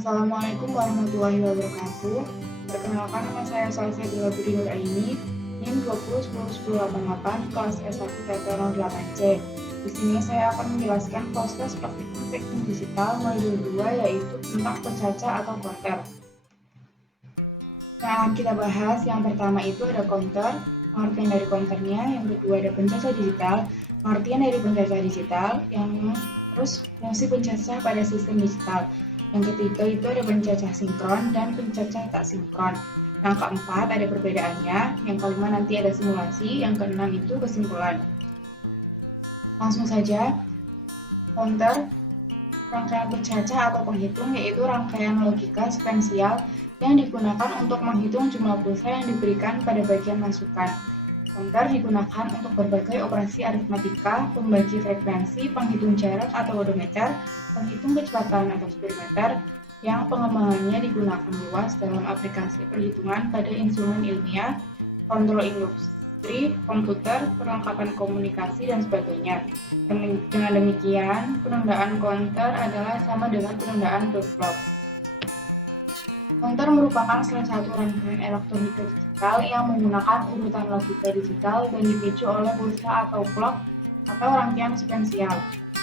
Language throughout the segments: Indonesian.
Assalamualaikum warahmatullahi wabarakatuh. Perkenalkan, nama saya Salsabila Budi Nuraini, NIM 20101088, kelas S1 TP08C. Di sini saya akan menjelaskan proses praktikum teknik digital modul 2, yaitu tentang pencacah atau konter. Yang akan kita bahas, yang pertama itu ada konter, pengertian dari konternya, yang kedua ada pencacah digital, pengertian dari pencacah digital, yang terus fungsi pencacah pada sistem digital. Yang ketiga itu ada pencacah sinkron dan pencacah tak sinkron. Yang keempat ada perbedaannya, yang kelima nanti ada simulasi, yang keenam itu kesimpulan. Langsung saja, konter rangkaian pencacah atau penghitung, yaitu rangkaian logika sekansial yang digunakan untuk menghitung jumlah pulsa yang diberikan pada bagian masukan. Konter digunakan untuk berbagai operasi aritmatika, pembagi frekuensi, penghitung jarak atau odometer, penghitung kecepatan atau speedometer, yang pengembangannya digunakan luas dalam aplikasi perhitungan pada instrumen ilmiah, kontrol industri, komputer, perlengkapan komunikasi, dan sebagainya. Dengan demikian, penundaan konter adalah sama dengan penundaan flip-flop. Konter merupakan salah satu rangkaian elektronika digital yang menggunakan urutan logika digital dan dipicu oleh pulsa atau clock atau rangkaian sekansial.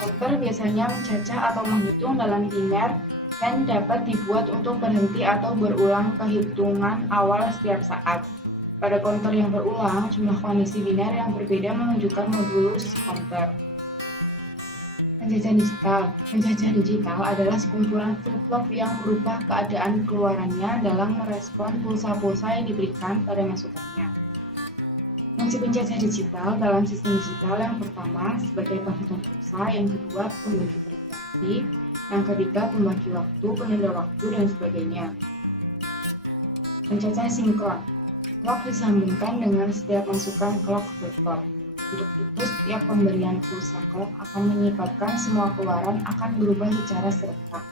Konter biasanya mencacah atau menghitung dalam biner dan dapat dibuat untuk berhenti atau berulang kehitungan awal setiap saat. Pada konter yang berulang, jumlah kondisi biner yang berbeda menunjukkan modulus konter. Pencacah digital adalah sekumpulan flip-flop yang merubah keadaan keluarannya dalam merespon pulsa-pulsa yang diberikan pada masukannya. Fungsi pencacah digital dalam sistem digital yang pertama sebagai penghitung pulsa, yang kedua pembagi frekuensi, yang ketiga pembagi waktu, penunda waktu, dan sebagainya. Pencacah sinkron. Clock disambungkan dengan setiap masukan clock flip-flop. Untuk itu, setiap pemberian pulsa clock akan menyebabkan semua keluaran akan berubah secara serentak.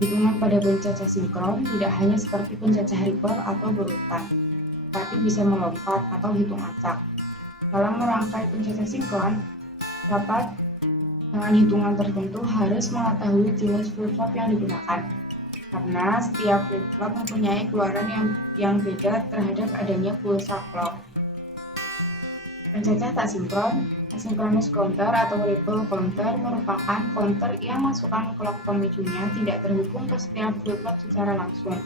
Hitungan pada pencacah sinkron tidak hanya seperti pencacah ripple atau berurutan, tapi bisa melompat atau hitung acak. Dalam merangkai pencacah sinkron, dapat dengan hitungan tertentu harus mengetahui jenis flip-flop yang digunakan, karena setiap flip-flop mempunyai keluaran yang beda terhadap adanya pulsa clock. Pencacah tak sinkron, asynchronous counter atau ripple counter merupakan counter yang masukan clock pemicunya tidak terhubung ke setiap flip-flop secara langsung.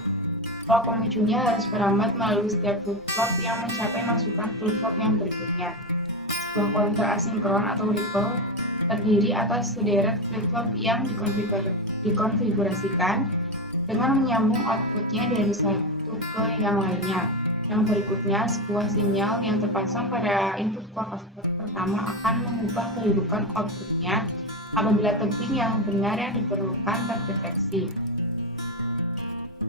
Clock pemicunya harus berambat melalui setiap flip-flop yang mencapai masukan flip-flop yang berikutnya. Sebuah counter asinkron atau ripple terdiri atas sederet flip-flop yang dikonfigurasikan dengan menyambung outputnya dari satu ke yang lainnya. Yang berikutnya, sebuah sinyal yang terpasang pada input clock pertama akan mengubah kedudukan outputnya apabila tebing yang benar yang diperlukan terdeteksi.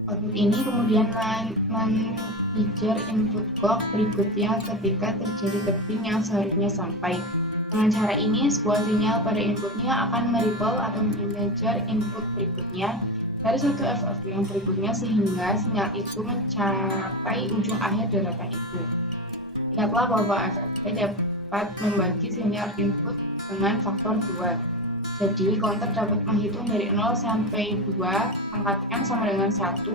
Output ini kemudian men-trigger input clock berikutnya ketika terjadi tebing yang seharusnya sampai. Dengan cara ini, sebuah sinyal pada inputnya akan meripple atau men-trigger input berikutnya dari satu FFP yang berikutnya sehingga sinyal itu mencapai ujung akhir deretan itu. Ingatlah bahwa FFP dapat membagi sinyal input dengan faktor 2. Jadi, counter dapat menghitung dari 0 sampai 2, pangkat n sama dengan 1,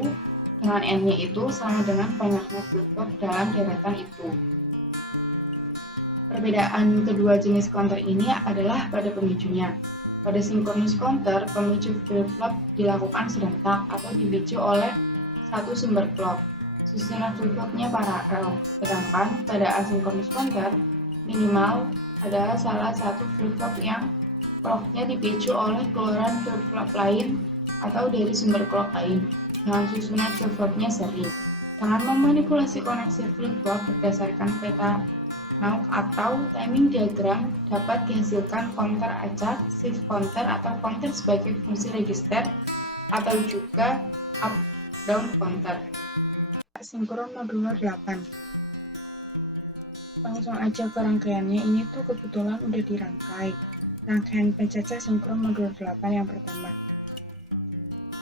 dengan n-nya itu sama dengan banyaknya flip-flop dalam deretan itu. Perbedaan kedua jenis counter ini adalah pada pemicunya. Pada synchronous counter, pemicu flip-flop dilakukan serentak atau dipicu oleh satu sumber clock. Susunan flip-flopnya paralel, sedangkan pada asynchronous counter, minimal ada salah satu flip-flop yang clocknya dipicu oleh keluaran flip-flop lain atau dari sumber clock lain, dengan susunan flip-flopnya seri. Dengan memanipulasi koneksi flip-flop berdasarkan peta Nauk atau timing diagram dapat dihasilkan counter acak, shift counter, atau counter sebagai fungsi register, atau juga up-down counter. Sinkron modular 8. Langsung aja ke rangkaiannya, ini tuh kebetulan udah dirangkai. Rangkaian pencacah sinkron modular 8 yang pertama.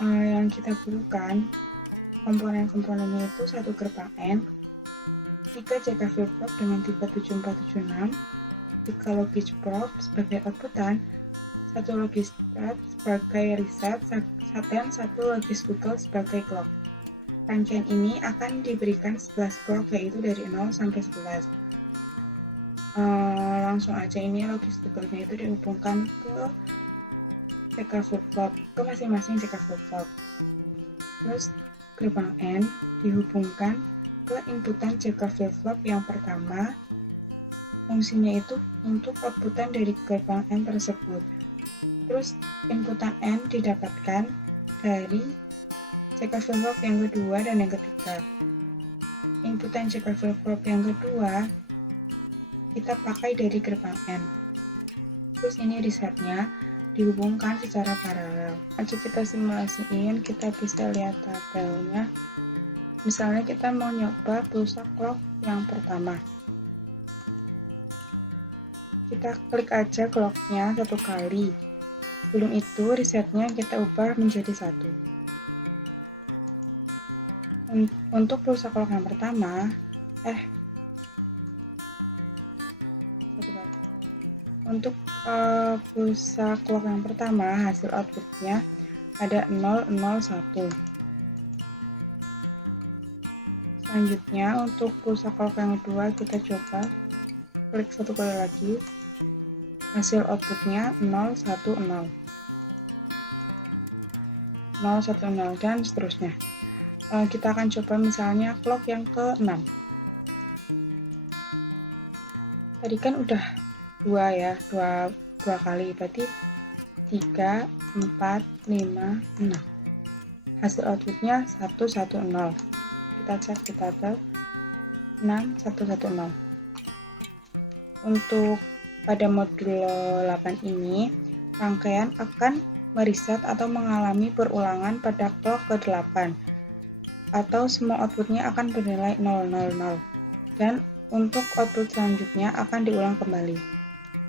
Yang kita perlukan, komponen-komponennya itu satu gerbang N, 3 JK flip-flop dengan tipe 7476, 3 logis probe sebagai outputan, 1 logis stat sebagai reset, Saten 1 logistikal sebagai clock. Rangkaian ini akan diberikan 11 clock, yaitu dari 0 sampai 11. Langsung aja, ini logistikalnya itu dihubungkan ke CK flip-flop, ke masing-masing CK flip-flop. Terus gerbang N dihubungkan ke inputan CK flip-flop yang pertama. Fungsinya itu untuk outputan dari gerbang N tersebut. Terus inputan N didapatkan dari CK flip-flop yang kedua dan yang ketiga. Inputan CK flip-flop yang kedua kita pakai dari gerbang N. Terus ini resetnya dihubungkan secara paralel. Aja kita simulasiin, kita bisa lihat tabelnya. Misalnya kita mau nyoba pulsa clock yang pertama. Kita klik aja clocknya 1 kali. Sebelum itu resetnya kita ubah menjadi 1. Untuk pulsa clock yang pertama, untuk pulsa clock yang pertama, hasil outputnya ada 001. Selanjutnya untuk pulsa clock yang kedua, kita coba klik 1 kali lagi. Hasil outputnya 010 dan seterusnya. Kita akan coba misalnya clock yang ke-6. Tadi kan udah 2 ya, 2 kali, berarti 3, 4, 5, 6. Hasil outputnya 110. Kita cek di tabel 6110. Untuk pada modul 8 ini, rangkaian akan mereset atau mengalami perulangan pada clock ke-8, atau semua outputnya akan bernilai 000, dan untuk output selanjutnya akan diulang kembali.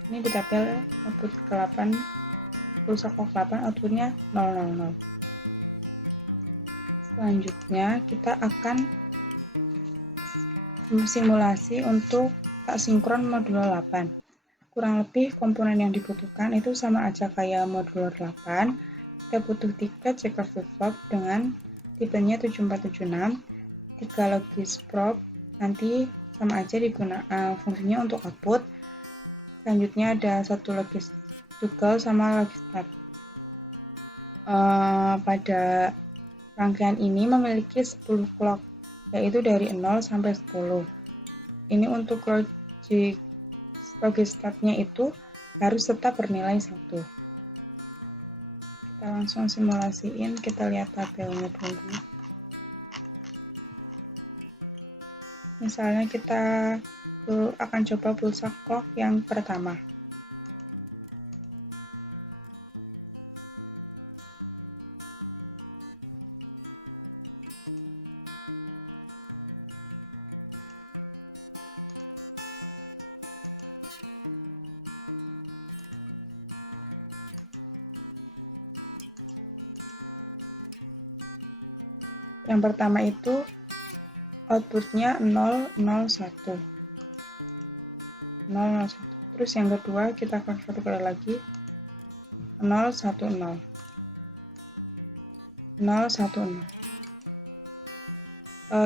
Ini di tabel output ke-8, pulsa clock 8 outputnya 000. Selanjutnya kita akan simulasi untuk tak sinkron modul 8. Kurang lebih komponen yang dibutuhkan itu sama aja kayak modul 8. Kita butuh 3 CK flip-flop dengan tipenya 7476, 3 logis probe, nanti sama aja digunakan fungsinya untuk output. Selanjutnya ada 1 logis toggle sama logis start. Pada rangkaian ini memiliki 10 clock, yaitu dari 0 sampai 10. Ini untuk logis startnya itu harus tetap bernilai 1. Kita langsung simulasiin, kita lihat tabelnya dulu. Misalnya kita akan coba pulsa clock yang pertama. Yang pertama itu outputnya 001. Terus yang kedua kita akan 1 kali lagi 010.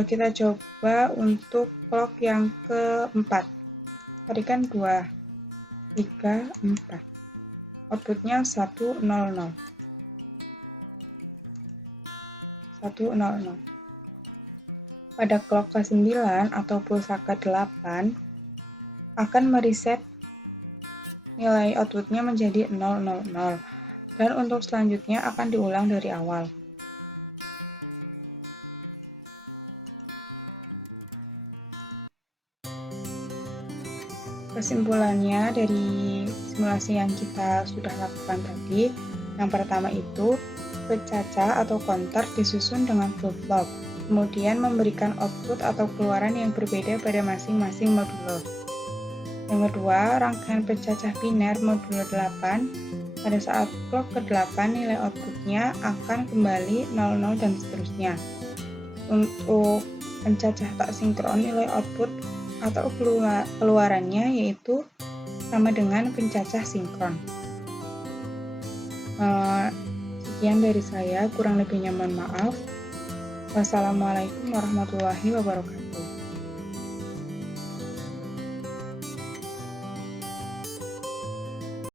Kita coba untuk clock yang keempat. Tadi kan 2, 3, 4. Outputnya 100. Pada clock ke-9 atau pulsa ke-8 akan mereset nilai outputnya menjadi 000, dan untuk selanjutnya akan diulang dari awal. Kesimpulannya dari simulasi yang kita sudah lakukan tadi, yang pertama itu pecacah atau counter disusun dengan flip-flop, kemudian memberikan output atau keluaran yang berbeda pada masing-masing modul. Yang kedua, rangkaian pecacah biner modul 8, pada saat clock ke-8 nilai outputnya akan kembali 00 dan seterusnya. Untuk pencacah tak sinkron, nilai output atau keluarannya yaitu sama dengan pencacah sinkron. Sekian dari saya, kurang lebihnya mohon maaf. Wassalamualaikum warahmatullahi wabarakatuh.